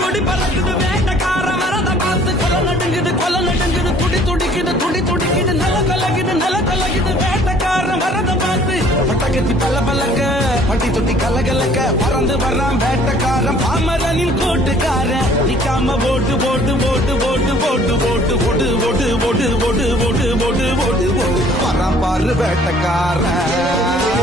கொடி பறக்குது வேட்டக்கார வரத பார்த்து கொலை நடுங்குது துடி துடிக்குது நல கலகுது வேட்டக்கார வரத பார்த்து பட்டகத்தி பல்லக்க பட்டி தொட்டி கலகலக்க பறந்து வர்றான் வேட்டக்காரன் பாமரனின் கூட்டுக்காரன் நிக்காம போட்டு வரான் பாரு வேட்டக்காரன்